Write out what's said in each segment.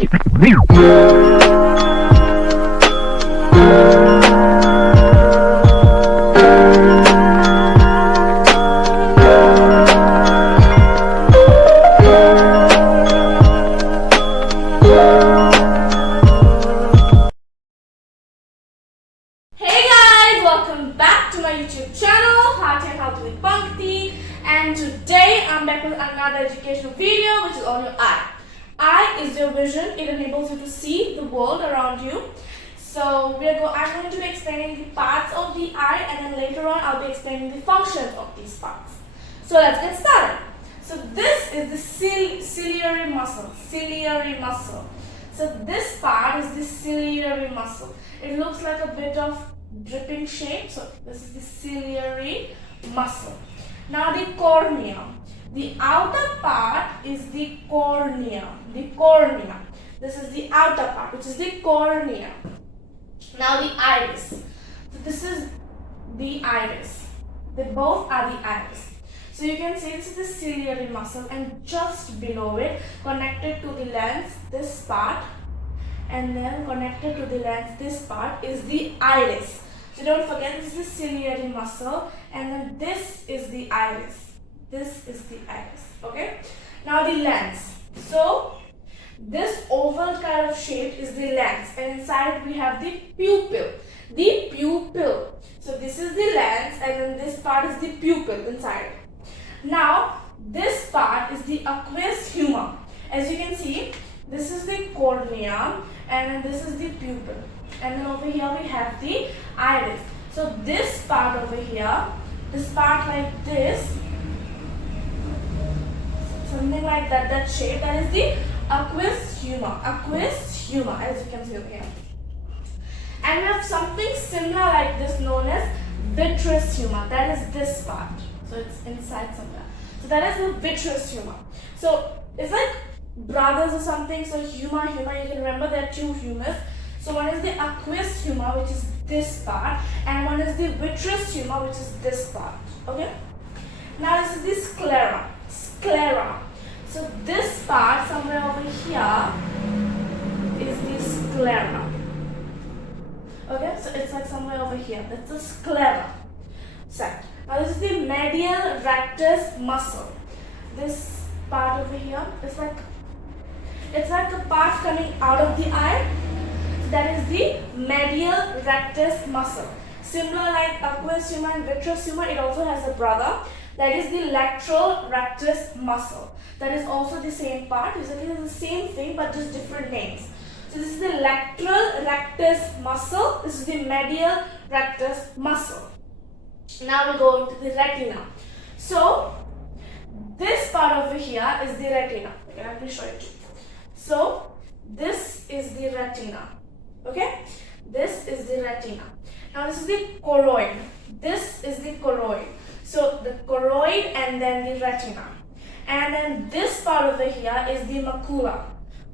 Welcome back to my YouTube channel, Heart and Health with Pankti, and today I'm back with another educational video which is on your eye. Eye is your vision. It enables you to see the world around you. So I'm going to be explaining the parts of the eye, and then later on I'll be explaining the functions of these parts. So let's get started. So this is the ciliary muscle. Ciliary muscle. So this part is the ciliary muscle. It looks like a bit of dripping shape. So this is the ciliary muscle. Now the cornea. The outer part is the cornea. The cornea. This is the outer part, which is the cornea. Now the iris. So this is the iris. They both are the iris. So you can see this is the ciliary muscle, and just below it, connected to the lens, this part, and then connected to the lens, this part is the iris. So don't forget, this is the ciliary muscle, and then this is the iris. This is the iris. Okay. Now the lens. So this oval kind of shape is the lens, and inside we have the pupil. The pupil. So this is the lens, and then this part is the pupil inside. Now this part is the aqueous humor. As you can see, this is the cornea, and then this is the pupil, and then over here we have the iris. So this part over here, this part like this, something like that, that shape, that is the aqueous humor. Aqueous humor, as you can see over here. And we have something similar like this known as vitreous humor. That is this part. So it's inside somewhere. So that is the vitreous humor. So it's like brothers or something. So humor, you can remember there are two humors. So one is the aqueous humor, which is this part, and one is the vitreous humor, which is this part. Okay. Now this is the sclera. Sclera. So this part somewhere over here is the sclera. Okay. So it's like somewhere over here. That's the sclera. Set. Now this is the medial rectus muscle. This part over here is like, it's like a part coming out of the eye. That is the medial rectus muscle. Similar like aqueous humor and vitreous humor, it also has a brother. That is the lateral rectus muscle. That is also the same part. It is the same thing but just different names. So this is the lateral rectus muscle. This is the medial rectus muscle. Now we go into the retina. So this part over here is the retina. Okay, let me show it to you. So this is the retina. Okay, this is the retina. Now this is the choroid. This is the choroid. So the choroid and then the retina. And then this part over here is the macula.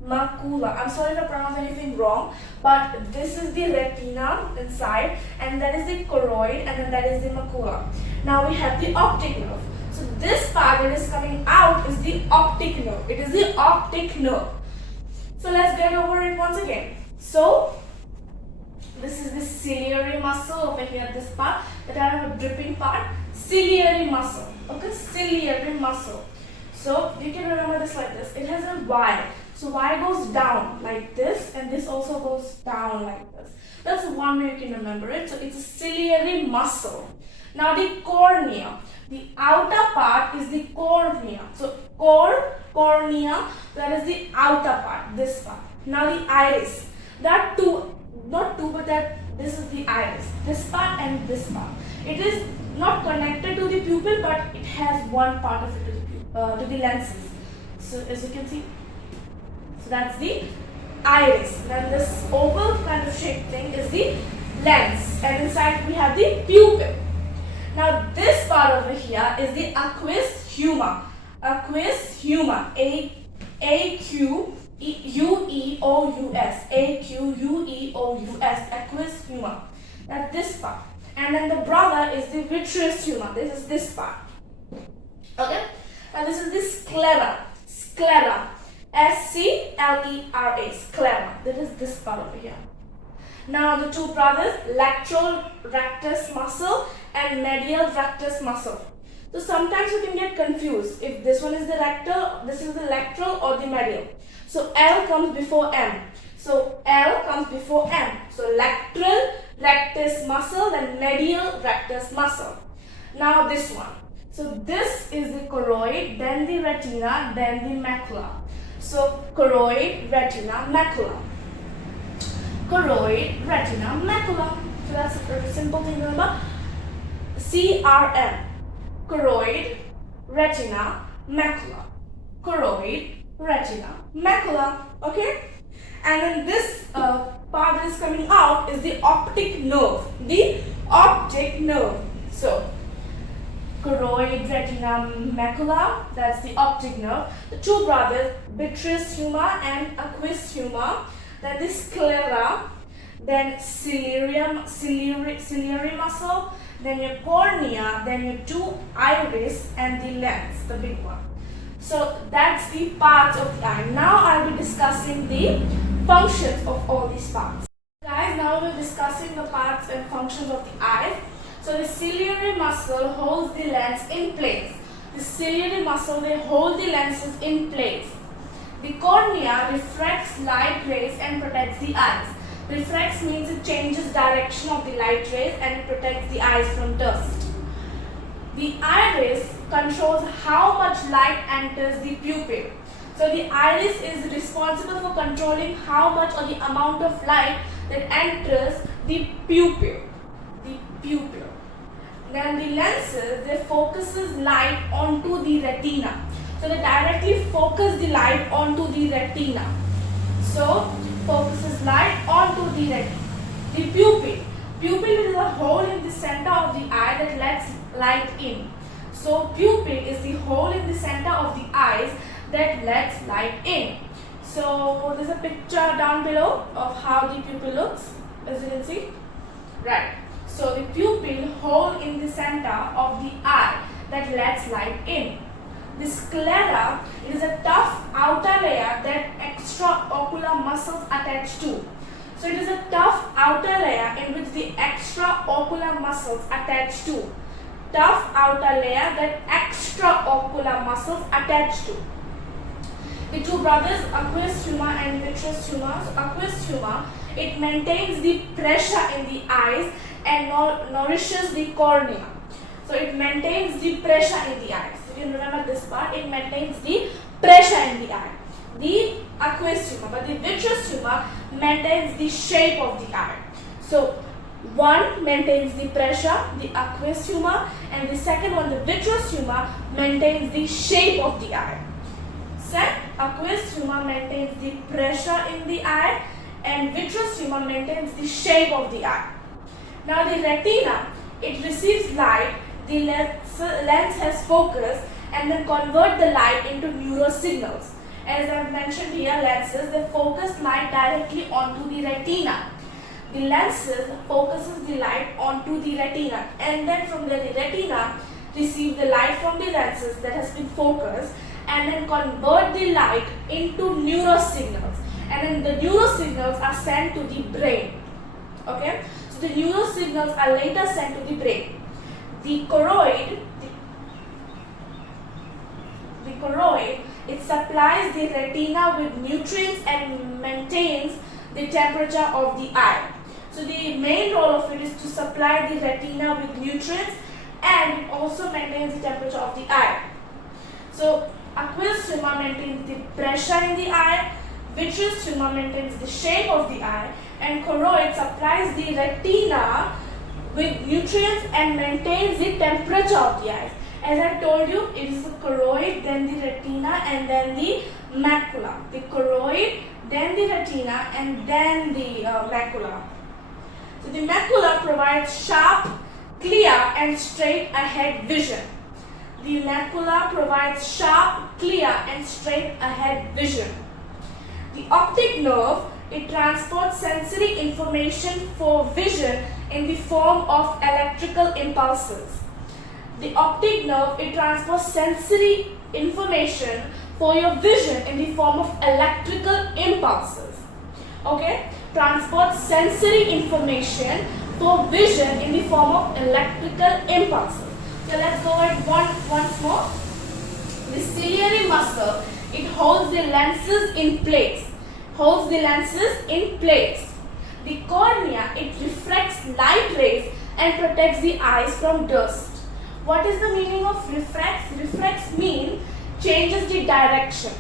Macula. I'm sorry if I pronounce anything wrong, but this is the retina inside, and that is the choroid, and then that is the macula. Now we have the optic nerve. So this part that is coming out is the optic nerve. It is the optic nerve. So let's get over it once again. So this is the ciliary muscle over here, this part that I have a dripping part. Ciliary muscle. Okay, ciliary muscle. So you can remember this like this. It has a Y. So Y goes down like this, and this also goes down like this. That's one way you can remember it. So it's a ciliary muscle. Now the cornea. The outer part is the cornea. So cornea, that is the outer part, this part. Now the iris. There are two, not two, but this is the iris. This part and this part. It is not connected to the pupil, but it has one part of it to the lenses. So as you can see, so that's the iris. Then this oval kind of shaped thing is the lens, and inside we have the pupil. Now this part over here is the aqueous humor. Aqueous humor. A-Q-U-E-O-U-S. A-Q-U-E-O-U-S. Aqueous humor. That's this part. And then the brother is the vitreous humor. This is this part. Okay. Now this is the sclera. Sclera. S-C sclera, sclera. That is this part over here. Now the two brothers, lateral rectus muscle and medial rectus muscle. So sometimes you can get confused if this one is the rectal, this is the lateral or the medial. So L comes before M. So L comes before M. So lateral rectus muscle, then medial rectus muscle. Now this one. So this is the choroid, then the retina, then the macula. So choroid, retina, macula. Choroid, retina, macula. So that's a pretty simple thing to remember. CRM. Choroid, retina, macula. Choroid, retina, macula. Okay? And then this part that is coming out is the optic nerve. The optic nerve. So choroid, retina, macula, that's the optic nerve. The two brothers, vitreous humor and aqueous humor, then the sclera, then ciliary muscle, then your cornea, then your two iris and the lens, the big one. So that's the parts of the eye. Now I'll be discussing the functions of all these parts. Guys, now we're discussing the parts and functions of the eye. So the ciliary muscle holds the lens in place. The ciliary muscle, they hold the lenses in place. The cornea refracts light rays and protects the eyes. Refracts means it changes direction of the light rays and it protects the eyes from dust. The iris controls how much light enters the pupil. So the iris is responsible for controlling how much or the amount of light that enters the pupil. The pupil. Then the lenses, they focuses light onto the retina. So they directly focus the light onto the retina. So focuses light onto the retina. The pupil. Pupil is a hole in the center of the eye that lets light in. So pupil is the hole in the center of the eyes that lets light in. So there's a picture down below of how the pupil looks, as you can see. Right. So the pupil hole in the center of the eye that lets light in. The sclera is a tough outer layer that extraocular muscles attach to. So it is a tough outer layer in which the extraocular muscles attach to. Tough outer layer that extraocular muscles attach to. The two brothers, aqueous humor and vitreous humor. So aqueous humor, it maintains the pressure in the eyes and nourishes the cornea. So it maintains the pressure in the eyes. You can remember this part. It maintains the pressure in the eye. The aqueous humor, but the vitreous humor maintains the shape of the eye. So one maintains the pressure, the aqueous humor, and the second one, the vitreous humor, maintains the shape of the eye. Second, aqueous humor maintains the pressure in the eye, and vitreous humor maintains the shape of the eye. Now the retina, it receives light, the lens has focus and then convert the light into neurosignals. As I have mentioned here, lenses, they focus light directly onto the retina. The lenses focuses the light onto the retina, and then from there the retina receive the light from the lenses that has been focused and then convert the light into neurosignals, and then the neurosignals are sent to the brain. Okay, so the neurosignals are later sent to the brain. The choroid, it supplies the retina with nutrients and maintains the temperature of the eye. So the main role of it is to supply the retina with nutrients and it also maintains the temperature of the eye. So aqueous humor maintains the pressure in the eye, vitreous humor maintains the shape of the eye, and choroid supplies the retina with nutrients and maintains the temperature of the eyes. As I told you, it is the choroid, then the retina, and then the macula. The choroid, then the retina, and then the macula. So the macula provides sharp, clear, and straight ahead vision. The macula provides sharp, clear, and straight ahead vision. The optic nerve, it transports sensory information for vision in the form of electrical impulses. The optic nerve, it transports sensory information for your vision in the form of electrical impulses. Okay, transports sensory information for vision in the form of electrical impulses. So let's go at once more. The ciliary muscle, it holds the lenses in place. Holds the lenses in place. The cornea, it refracts light rays and protects the eyes from dust. What is the meaning of refracts? Refracts means changes the direction.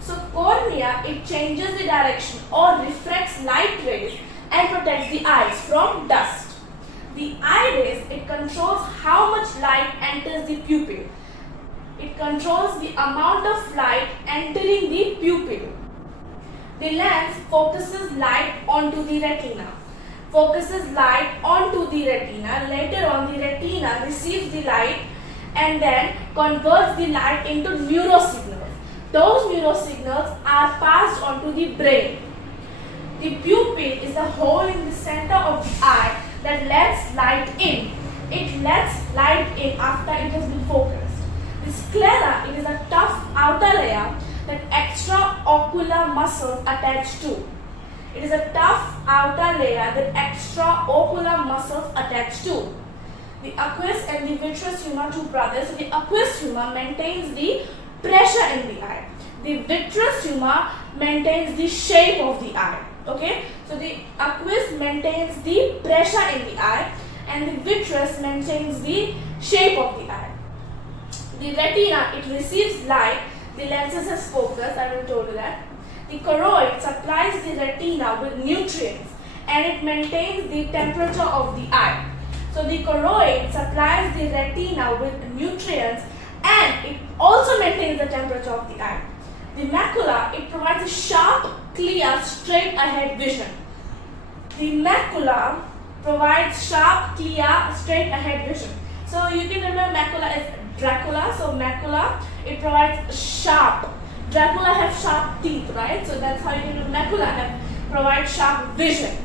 So cornea, it changes the direction or refracts light rays and protects the eyes from dust. The iris, it controls how much light enters the pupil. It controls the amount of light entering the pupil. The lens focuses light onto the retina. Focuses light onto the retina. Later on, the retina receives the light and then converts the light into neurosignals. Those neurosignals are passed on to the brain. The pupil is the hole in the center of the eye that lets light in. It lets light in after it has been focused. The sclera, it is a tough outer layer that extraocular muscles attach to. It is a tough outer layer that extraocular muscles attach to. The aqueous and the vitreous humor, two brothers. So the aqueous humor maintains the pressure in the eye. The vitreous humor maintains the shape of the eye. Okay, so the aqueous maintains the pressure in the eye and the vitreous maintains the shape of the eye. The retina, it receives light, the lenses has focus, I will told you that. The choroid supplies the retina with nutrients and it maintains the temperature of the eye. So the choroid supplies the retina with nutrients and it also maintains the temperature of the eye. The macula, it provides a sharp, clear, straight ahead vision. The macula provides sharp, clear, straight ahead vision. So you can remember macula is Dracula. So macula, it provides sharp. Dracula have sharp teeth, right? So that's how you can remember macula provides sharp vision.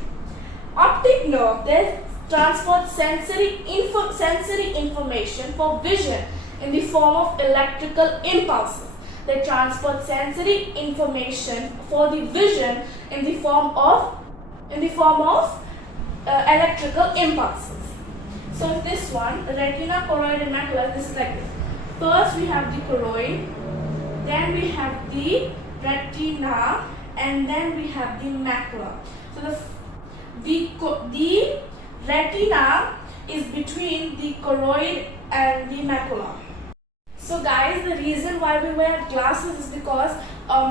Optic nerve, they transport sensory information for vision in the form of electrical impulses. They transport sensory information for the vision in the form of electrical impulses. So this one, retina, choroid and macula, this is like this. First we have the choroid, then we have the retina, and then we have the macula. So the retina is between the choroid and the macula. So guys, the reason why we wear glasses is because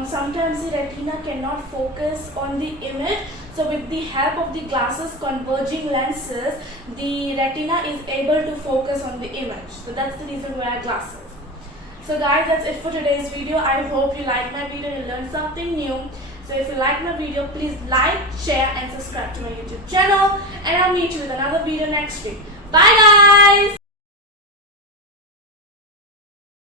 sometimes the retina cannot focus on the image. So with the help of the glasses converging lenses, the retina is able to focus on the image. So that's the reason we wear glasses. So guys, that's it for today's video. I hope you liked my video and learned something new. So if you like my video, please like, share and subscribe to my YouTube channel. And I'll meet you with another video next week. Bye guys!